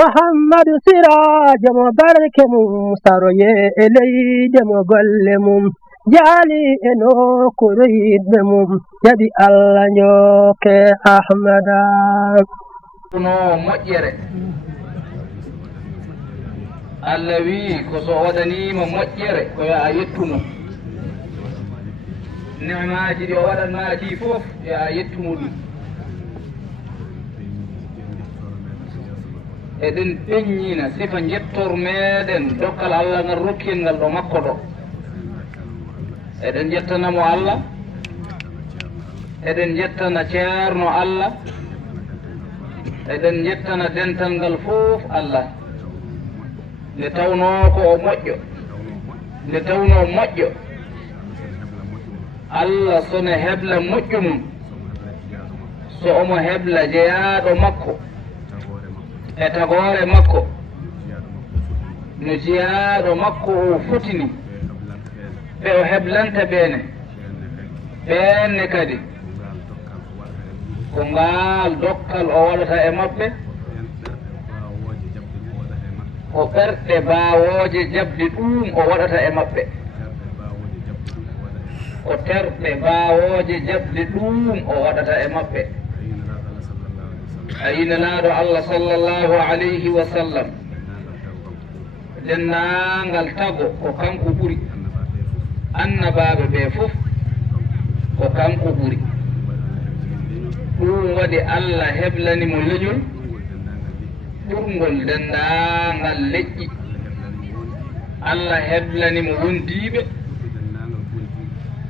محمد سراج مبارك مستروي إلي دم قلمم جالي إنو كريد مم يدي الله نيوك أحمد no moƴƴere Allah wi ko so waɗanima moƴƴere ko yo a yettumo nemaji ɗi o waɗanma ɗi fof yo a yettumo ɗum eɗen peññina sifa jettor meɗen dokkal Allah ngal rokkil ngal ɗo makko ɗo eɗen jettanamo Allah eɗen jettana ceerno Allah eɗen jettana dental ngal fof Allah nde tawno ko o moƴƴo nde tawno moƴƴo Allah sone hebla moƴƴu mum so omo hebla jeyaɗo makko e tagore makko no jeyaɗo makko o fotini ɓe o heblanta ɓenne kadi ko ngal dokkal o waɗata e maɓɓe ko ɓerɗe baawoje jabde ɗum o waɗata e maɓɓe ko terɗe baawoje jabde ɗum o waɗata e maɓɓe a yinelaaɗo Allah sallallahu alayhi wa sallam dennangal tago ko kanko ɓuri annabaɓe ɓe fof ko kanko ɓuri ɗum waɗi Allah heblanimo leñol ɓurgol denndangal leƴƴi Allah heblanimo wondiɓe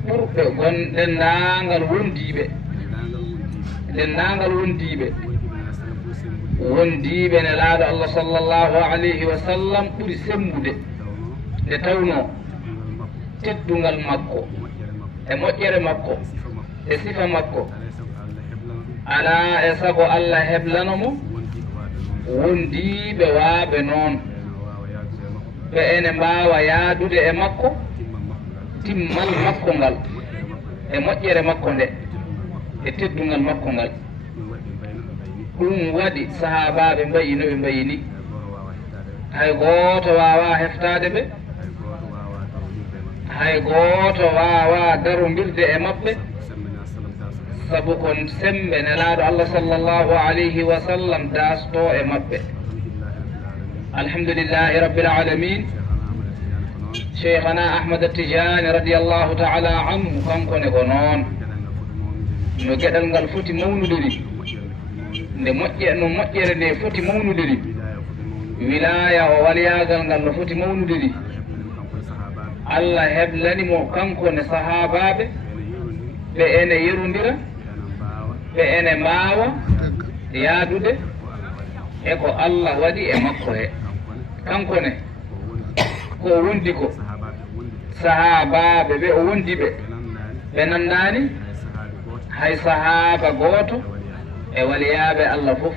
ɓurɓe gon denndangal wondiɓe wondiɓe ne laaɗo Allah sallallahu alayhi wa sallam ɓuri sembude nde tawno teddungal makko e moƴƴere makko e sifa makko ala e sago Allah heblanomo wondiɓe waaɓe noon ɓe ene mbawa yaadude e makko timmal makko ngal e moƴƴere makko nde e teddungal makko ngal ɗum waɗi sahabaɓe mbayi no ɓe mbayi ni hay gooto wawa heftade ɓe hay gooto wawa darodirde e maɓɓe sabu kon sembe nelaaɗo Allah sallallahu alayhi wa sallam dasto e maɓɓe alhamdulillahi rabbil alamin cheikhana Ahmad Tijani radiyallahu ta'ala anhu kankone ko noon no gueɗal ngal foti mawnude ni nde moƴƴere nde foti mawnude ni wilaya o waliyagal ngal no foti mawnude ni Allah heblanimo kankone sahabaɓe ɓe ene yerudira ɓe ene mbawa yaadude e ko Allah waɗi e makko he kankone ko wondi ko sahabaɓe ɓe o wondi ɓe nandani hay sahaba goto e waliyaɓe Allah fof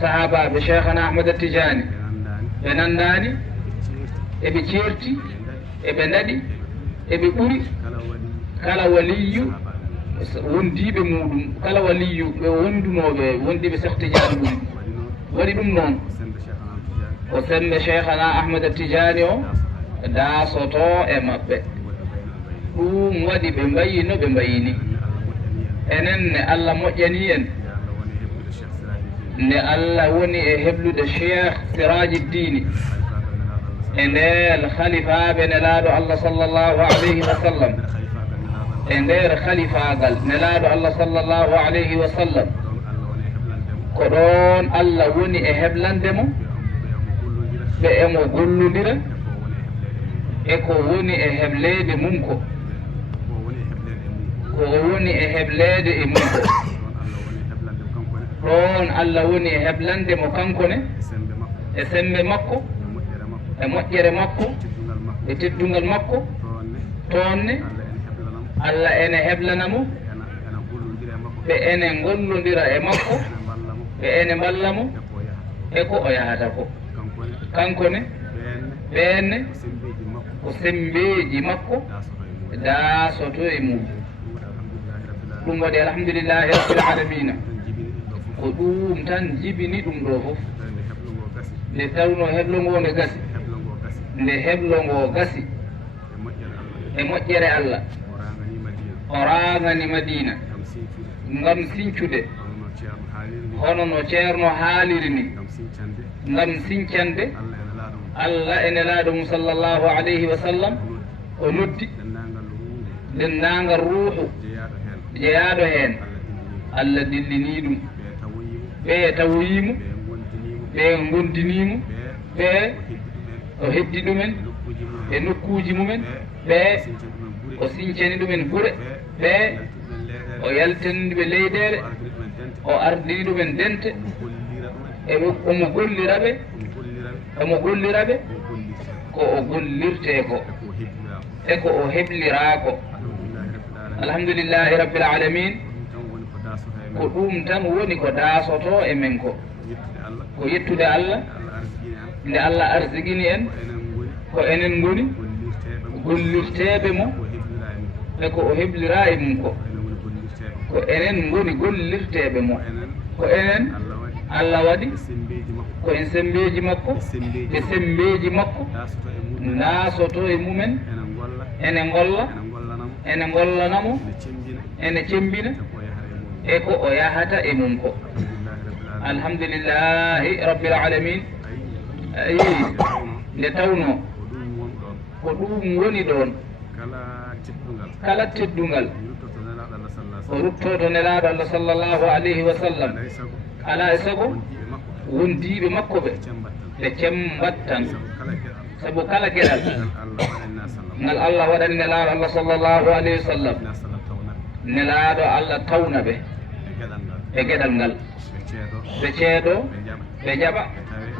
sahabaɓe cheikhana Ahmad Tijani ɓe nandani eɓe certi eɓe daɗi eɓe ɓuri kala waliyu wondiɓe muɗum kala waliyu ɓe wondunoɓe wondiɓe Cheikh Tidiane ɓuri waɗi ɗum noon ko sembe cheikhana Ahmad Tijani o dasoto e maɓɓe ɗum waɗi ɓe mbayi no ɓe mbayini enenne Allah moƴƴani en nde Allah woni e heblude Cheikh Siraji Dini e nder khalifaɓe nelaaɗo Allah sallallahu alayhi wa sallam e nder khalifagal nelaaɗo Allah sallallahu alayhi wa sallam ko ɗon Allah woni e heblandemo ɓe emo gollodira e ko woni e heblede mum ko woni e heblede e mum ko ɗon Allah woni e heblandemo kankone e sembe makko e moƴƴere makko e teddungal makko toonne Allah ene heblanamo ɓe ene gollodira e makko ɓe ene mballamo e ko o yahata ko kankone ɓenne ko sembeji makko dasoto e mum ɗum waɗi alhamdulillahi rabbil alamina ko ɗum tan jibini ɗum ɗo fof nde heɓlo ngo gasi nde tawno heɓlo ngo nde gasi heɓlo ngo gasi nde heɓlo ngo gasi e moƴƴere Allah e moƴƴere Allah o rangani Madina o rangani Madina ngam sincude ngam sincude hono no ceerno haaliri ni ngam sincande Allah e nelaaɗo mum sallallahu alayhi wa sallam o noddi denndaangal ruuhu jeyaaɗo heen Allah dillini ɗum ɓe tawoyimo ɓe gondinimo ɓe o heddi ɗumen e nokkuuji mumen ɓe o sincani ɗumen gure ɓe o yaltani ɓe leyɗeele o ardini ɗumen dente omo gollira ɓe ko o gollirte ko e ko o heɓliraako alhamdulillahi rabbil alamin ko ɗum tan woni ko daasoto e men ko yettude Allah nde Allah arsigini en ko enen ngoni gollirteɓe mo e ko o heɓlira e mum ko enen ngoni gollirteɓe mo ko enen Allah waɗi ko en sembeji makko e sembeji makko daasoto e mumen ene golla ene gollanamo ene cembina e ko o yahata e mum ko alhamdulillahi rabbil alamin ayi nde tawno ko ɗum woni ɗon kala teddungal o ruttoto nelaaɗo Allah sallallahu alayhi wa sallam ala e sago wondiɓe makko ɓe cembattan sabu kala geɗal ngal Allah waɗani nelaaɗo Allah sallallahu alayhi wa sallam nelaaɗo Allah tawna ɓe e geɗal ngal ɓe ceeɗo ɓe jaɓa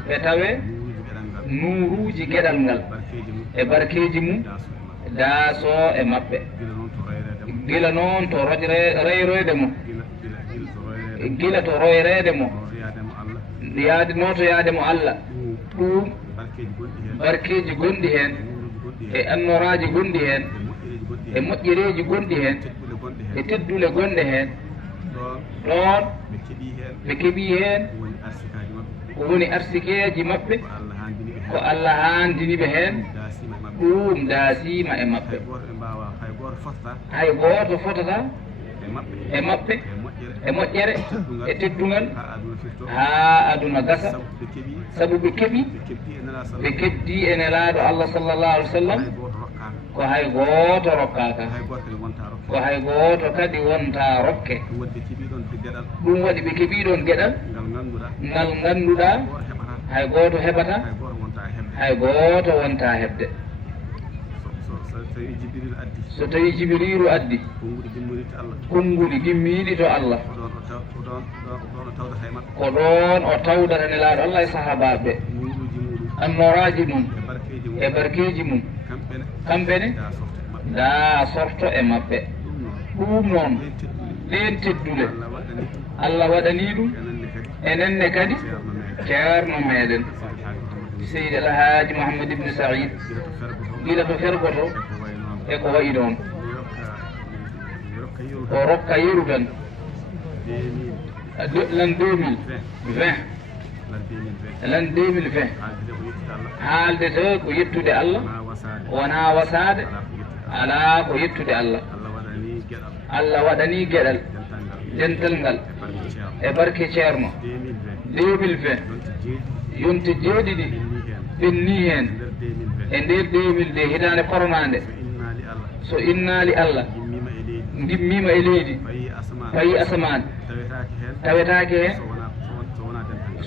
ɓe tawe nuuruuji geɗal ngal e barkeeji mum daaso e maɓɓe gila noon to reyroyde mo gila to royreede mo to yaade mo Allah ɗum barkeeji gonɗi heen e annoraaji gonɗi heen e moƴƴereeji gonɗi heen e teddule gonɗe heen ɗon ɓe keɓii heen ko woni arsikeeji maɓɓe ko Allah haandini ɓe heen ɗum daasiima e maɓɓe hay gooto fotata e maɓɓe e moƴƴere e teddungal haa aduna gasa sabu ɓe keddii e nelaaɗo Allah sallallahu alaihi wa sallam ko hay gooto rokkaaka ko hay gooto kadi wontaa rokke ɗum waɗi ɓe keɓii ɗon geɗal ngal ngannduɗaa hay gooto heɓata hay gooto wontaa heɓde so tawi Jibrilu addi konnguɗi gimmiiɗi to Allah ko ɗon o tawdata nelaaɗo Allah e sahaabaaɓe ɓe annoraaji mum e barkeeji mum kamɓene daa sorto e maɓɓe ɗum noon ɗen teddule Allah waɗanii ɗum enenne kadi ceerno meeɗen Seydi Alhaaji Mouhammad ibne Saïd gila to fergoto e ko wayi ɗon o rokka yerudan l'an 2020 haaldete ko yettude Allah wona wasaade alaa ko yettude Allah Allah waɗanii geɗal dental ngal e barke ceerno 2020 yonti jeeɗiɗi ɓennii heen e nder 2002 hitaande koronaande so innaali Allah gimmiima e leydi fayi asaman tawetaake heen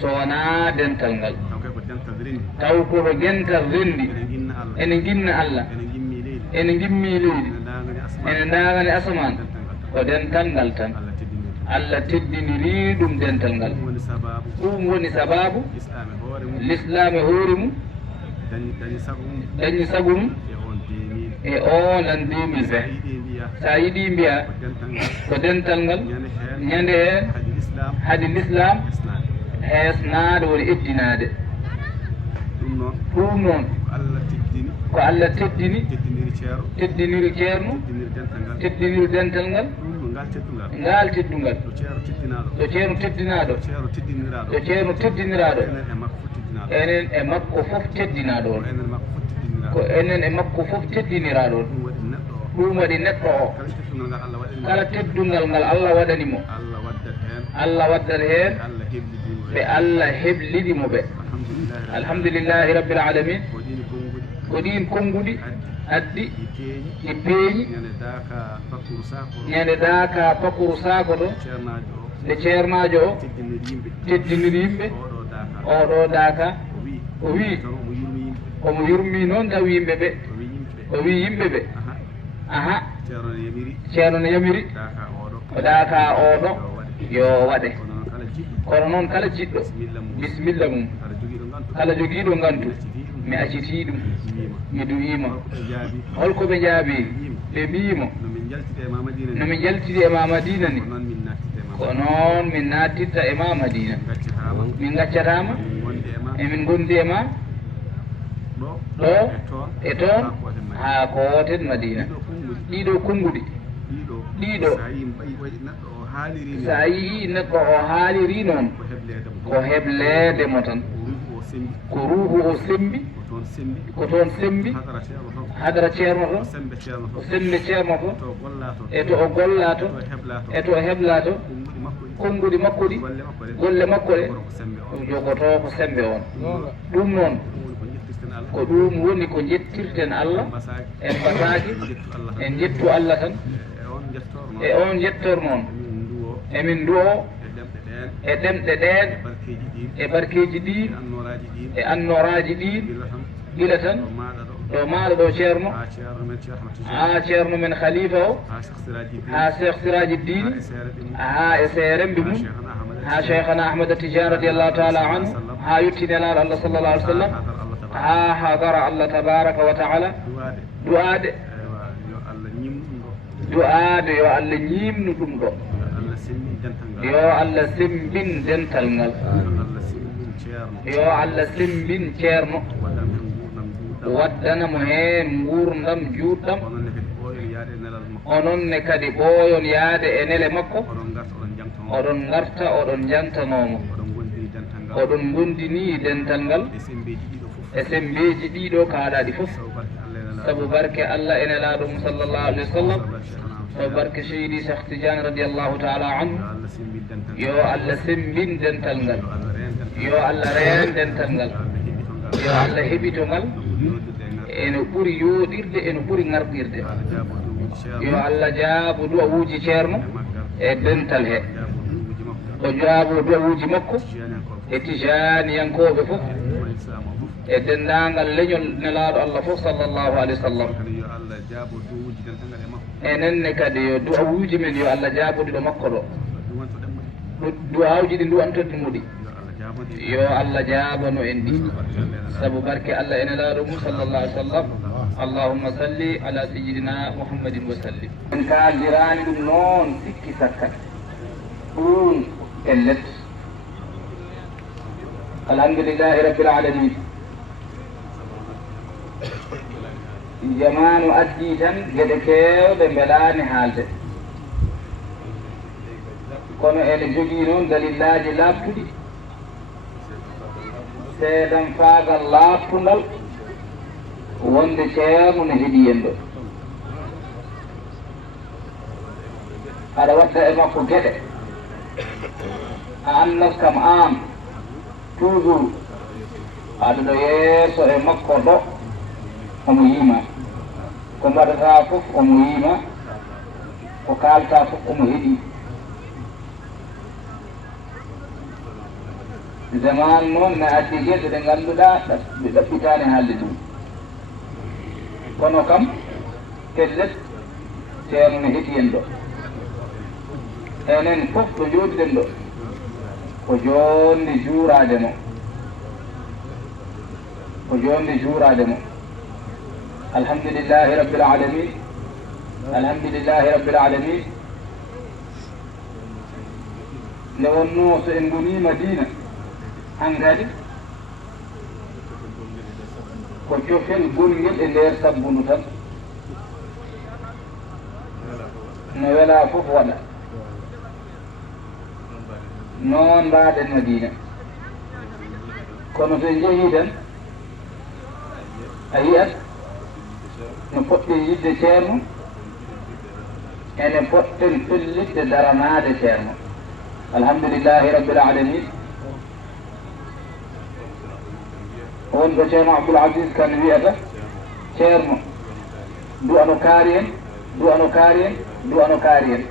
so wonaa dental ngal taw koto gental renndi ene ginna Allah ene gimmii leydi ene ndaagani asaman ko dental ngal tan Allah teddinirii ɗum dental ngal ɗum woni sababu l'islam e hoore mum dañi sagu mum e on l'an 2020 sa yiɗi mbiya ko dental ngal ñande heen hade l'islam heesnaade woni eddinaade ɗum noon ko Allah teddini teddiniri ceerno teddiniri dental ngal ngal teddungal ɗo ceerno teddinaɗo ɗo ceerno teddinaɗo ceerno teddiniraɗo ɗo ceerno teddiniraɗo enen e makko fof teddinaɗo enen e makko fof teddinaɗo on ko enen ko enen e makko fof teddinaɗo e makko fof teddiniraɗo on ɗum waɗi neɗɗo o ɗum waɗi neɗɗo o kala teddungal ngal Allah waɗani kala teddungal ngal Allah waɗanimo Allah waddat hen ɓe Allah heblidimo ɓe alhamdulillahi rabbil alamin ko ɗin konngudi addi ɗi peeñi ñande daaka Pakuru Sako ɗo nde ceernajo o teddiniri yimɓe oɗo daaka o wi omo yurmi noon tawi yimɓe ɓe o wi yimɓe ɓe aha ceerno ne yamiri o daaka oɗo yo waɗe kono noon kala jiɗɗo bisimilla mum kala jogiiɗo ngantu mi accitii ɗum mi duwima holko ɓe jaabi ɓe mbimo no min jaltiri e ma Madina ni ko noon min nattitta e ma Madina min gaccatama emin gondi e ma ɗo e toon haa ko woten Madina ɗiɗo konngudi ɗiɗo sa yii neɗɗo o haaliri noon ko hebledemo tan ko ruuhu o sembi ko toon sembi hadara ceerno to o sembe ceerno to e to o golla to e to o hebla to konngudi makko ɗi golle makko ɗe jogoto ko sembe on ɗum noon ko ɗum woni ko jettirten Allah en basaki en jettu Allah tan e on jettor noon emin duwo e ɗemɗe ɗen e barkeji ɗin e annoraji ɗin gila tan ɗo maɗa ɗo ceerno ha ceerno men khalifa o ha cheikh siraji dini ha e seerembe mum ha cheikhana Ahmad Tidiane radiallahu taala anhu ha yettinelaɗo Allah sallallah alih w sallam ha hadara Allah tabaraka wa taala du'ade yo Allah ñimnu ɗum ɗo yo Allah sembin dental ngal yo Allah sembin ceerno waddanamo heen ngurdam juutɗam ononne kadi ɓooyon yaade e nele makko oɗon garta oɗon jantanomo oɗon gondini dental ngal e sembeji ɗiɗo kaaɗaɗi fof sabu barke Allah e nelaɗo mum sallllahu alayhi wa sallam sabu barke seydi Cheikh Tidiane radiallahu taala anhu yo Allah sembin dental ngal yo Allah reen dental ngal yo Allah heɓito ngal eno ɓuri yooɗirde eno ɓuri ŋarɗirde yo Allah jaabo du'awuji ceerno e dental he o jaabo du'awuji makko e tijaniyankoɓe fof e dendagal leñol nelaɗo Allah fof sallllahu alayhi wa sallam enenne kadi yo du'awuji men yo Allah jaaboɗi ɗo makko ɗo du'awji ɗi du'antoɗimuɗi yo Allah jaabano en ɗi sabu barke Allah ene laaɗo mum sallllahu alih w sallam allahumma salli ala sayidina muhammadin wa sallim en kaaldirani ɗum noon sikki sakka ɗum ellet alhamdulillahi rabbil alamin jamanu addi tan geɗe kewɗe mbelani haalde kono ene jogii noon dalillaji laaɓtuɗi seedan faagal laaɓtungal wonde ceerno ne heeɗi en ɗo aɗa wadda e makko geɗe a annas kam an toujours aɗa ɗo yeeso e makko ɗo omo yiima ko mbaɗata fof omo yiima ko kalta fof omo heeɗi zaman noon ne addi geɗe ɗe ngannduɗa ɗe ɗaɓɓitani haalde ɗum kono kam pellet ceerno ne heeɗi en ɗo enen fof ɗo jooɗiɗen ɗo ko jonde juurade mo ko jonde juurade mo alhamdulillahi rabbil alamin alhamdulillahi rabbil alamin nde wonno so en ngoni Madina hankkadi ko cofel gongel e nder sabbundu tan no wela fof waɗa noon mbaɗen Madina kono so en jehii tan a yiyat no poɗɗi yidde ceerno ene poɗɗen fellitde daranaade ceerno alhamdulillahi rabbil alamin on ko ceerno Abdoul Aziz Kane wiyata ceerno du'ano kaari en du'ano kaari en du'ano kaari en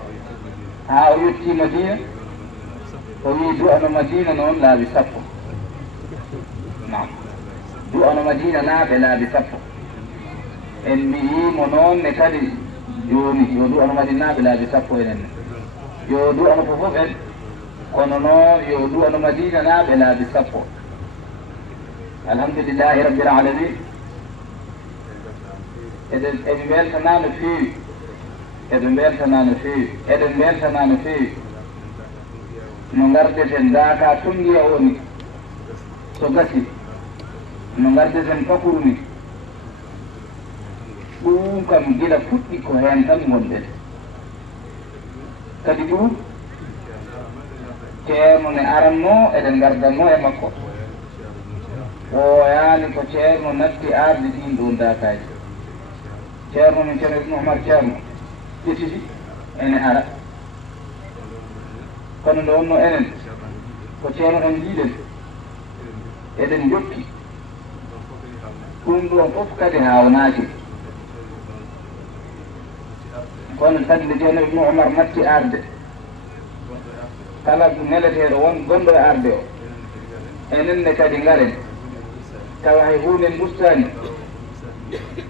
haa o yettii Madina o wii du'ano Madina noon laabi sappo nam du'ano Madina naaɓe laabi sappo en mbiyiimo noon ne kadi jooni yo du'ano Madina naaɓe laabi sappo enen ne yo du'ano fof en kono noon yo du'ano Madina naaɓe laabi sappo alhamdulillahi rabbil alamin eɓe mbeltanaa no feewi eɓe mbeltanaa no feewi eɗen mbeltanaa no feewi no ngardeten daaka tongiya woni so gasi no ngardeten pakuru ni ɗum kam gila fuɗɗi ko heen tan gonɗen kadi ɗum ceerno ne aranno eɗen ngardanno e makko ɓooyaani ko ceerno natti arde ɗin ɗon daakaaji ceerno min ceerno Ibnu Umar ceerno ƴettiti ene ara kono nde wonno enen ko ceerno en jiiɗen eɗen jokki ɗum ɗon fof kadi haawnaaki kono kadi nde ceerno Ibnu Umar natti arde kala neleteeɗo won gonɗo e arde o enen ne kadi ngaren tawa hay huunde en ustaani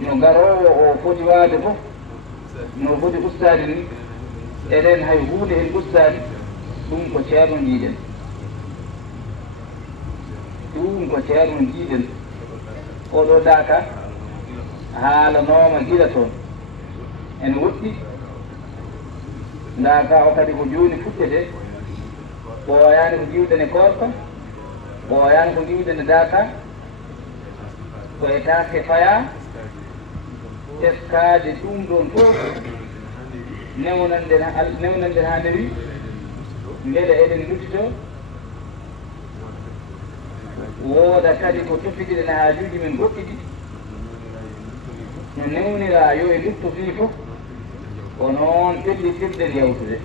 no garoowo o foti waade fof no foti ustaade ni eɗen hay huunde en ustaani ɗum ko ceerno jiiɗen ɗum ko ceerno jiiɗen oɗo daaka haalanooma gila toon en woɗɗi daaka o kadi ko jooni fuɗɗete ɓooyaani ko jiwɗen e korka ɓooyaani ko jiwɗen e daaka ko e taake fayaa teskaade ɗum ɗon fof newnanden haa newi mbele eɗen luttito wooda kadi ko toppitiɗen haajuuji men goɗɗi ɗi no newnira yo e lutto fii fof ko noon ɓellitirɗen yawtude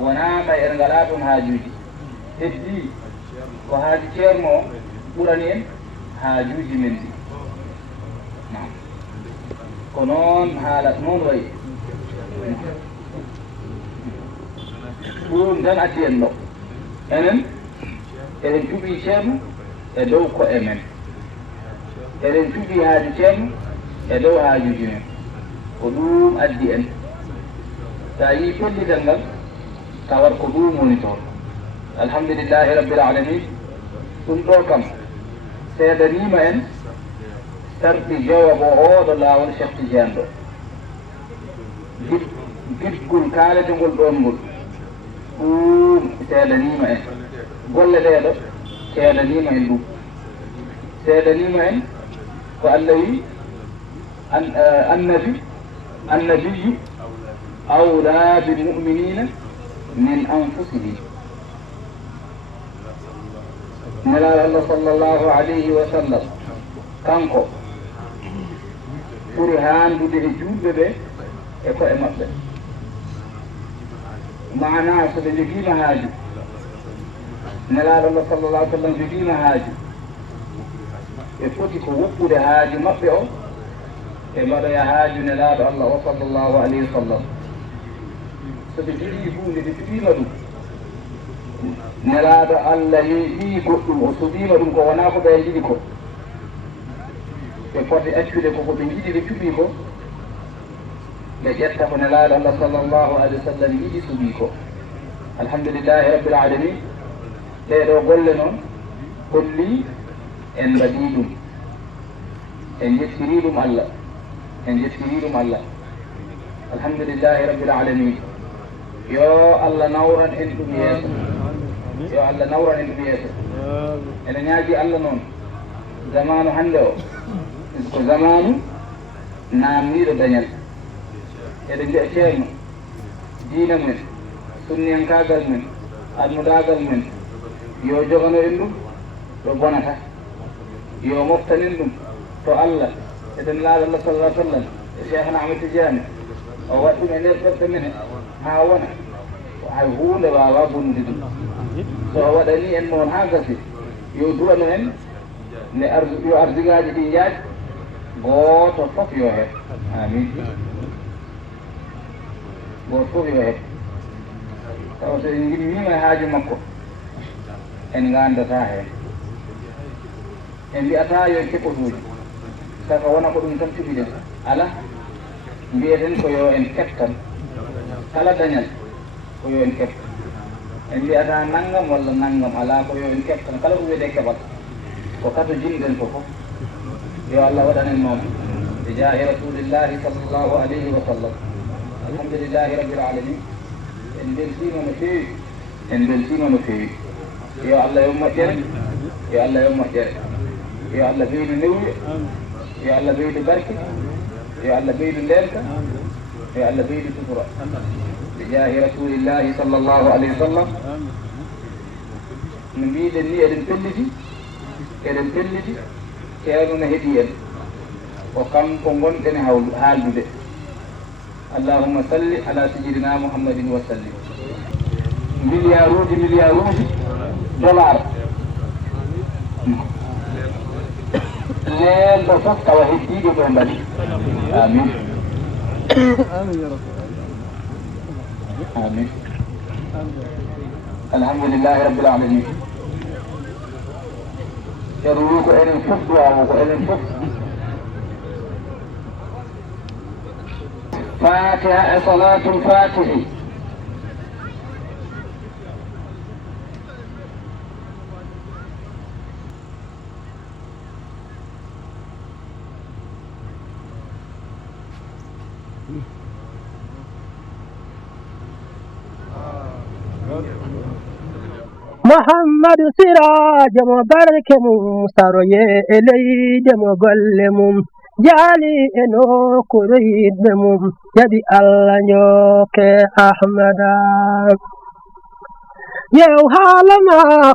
wonaa ɓay en ngalaa toon haajuuji heddii ko haaji ceerno o ɓurani en haajuuji men ɗi ko noon haalat noon wayi ɗum tan addi en ɗo enen eɗen cuɓii ceerno e dow ko e men eɗen cuɓii haaju ceerno e dow haajuuji men ko ɗum addi en so a yii pellital ngal tawat ko ɗum woni toon alhamdulillahi rabbil alamin ɗum ɗo kam seedaniima en sarɗi jawabo oɗo laawol Cheikh Tidiane ɗo giɗgol kaalete ngol ɗon ngol ɗum seedaniima en golle ɗeeɗo seedaniima en ɗum seedaniima en ko Allah wi annabiyu awlaa bilmuminina min anfusihim nelaaɗo Allah sallllahu alayhi wa sallam kanko ɓuri haandude e juulɓe ɓe e ko'e maɓɓe mana so ɓe jogiima haaju nelaaɗo Allah sallallahu alih w sallam jogiima haaju ɓe foti ko woɓɓude haaju maɓɓe o e mbaɗoya haaju nelaaɗo Allah o sallllahu alayhi wa sallam so ɓe jogii huunde ɓe suɓiima ɗum nelaaɗo Allah ɓii goɗɗum o suɓiima ɗum ko wonaa ko ɓe jiɗi ko ɓe foti accude koko ɓe jiɗi ɓe cuɓii ko ɓe ƴetta ko nelaaɗo Allah sallllahu alayhi wa sallam yiɗi suɓii ko alhamdulillahi rabbil alamin ɗeɗo golle noon holli en mbaɗii ɗum en jettirii ɗum Allah en jettirii ɗum Allah alhamdulillahi rabbil alamin yo Allah nawran en ɗum yeeso yo Allah nawran en ɗum yeeso ene ñaagi Allah noon zamanu hannde o ko zamanu naamniiɗo dañal eɗen mbiya ceerno diina men sunniyankagal men almudagal men yo jogano en ɗum ɗo bonata yo moftanen ɗum to Allah eɗen laala Allah sallallahu alaihi wa sallam e cheikhna Ahmad Tidiane o waɗi ɗum e nder ɓerɗe men ha wona hay hunde wawa bonnude ɗum so waɗani en noon ha gasi yo duwano en ne yo ardigaji ɗi jaaj goto fof yo heɓ amin goto fof yo heɓ taw so en gimmima e haaju makko en gandata hen en mbiyata yo keɓotuji saka wona ko ɗum tan tiɓiɗen ala mbiyeten ko yo en kettan kala dañal ko yo en kettan en mbiyata naggam walla naggam ala ko yo en kettan kala ko wiyete keɓal ko kato jinɗen ko fof yo Allah waɗanen noon bi jaahi rasulillahi sallllahu alayhi wa sallam alhamdulillahi rabbil alamin en beltima no feewi en beltima no feewi yo Allah yo moƴƴere yo Allah yo moƴƴere yo Allah ɓeydu newye yo Allah ɓeydu barke yo Allah ɓeydu ndenka yo Allah ɓeydu sutura bi jaahi rasulillahi sallllahu alayhi wa sallam no mbiɗen ni eɗen pelliti ceerno no heeɗi en ko kanko gonɗen haaldude allahumma salli ala sayyidina muhammadin wa sallim milliard uji dollar lelɗo fof tawa heddiɗo ɗo mbaɗi amin amin alhamdulillahi rabbil alamin ceerno ko enen fof duwawo ko enen fof fatiha e salatul fatihi محمد سراج مبارك مستروي إلي دم قلمم جالي إنو كريد بمم يدي الله نيوك أحمد يو حالما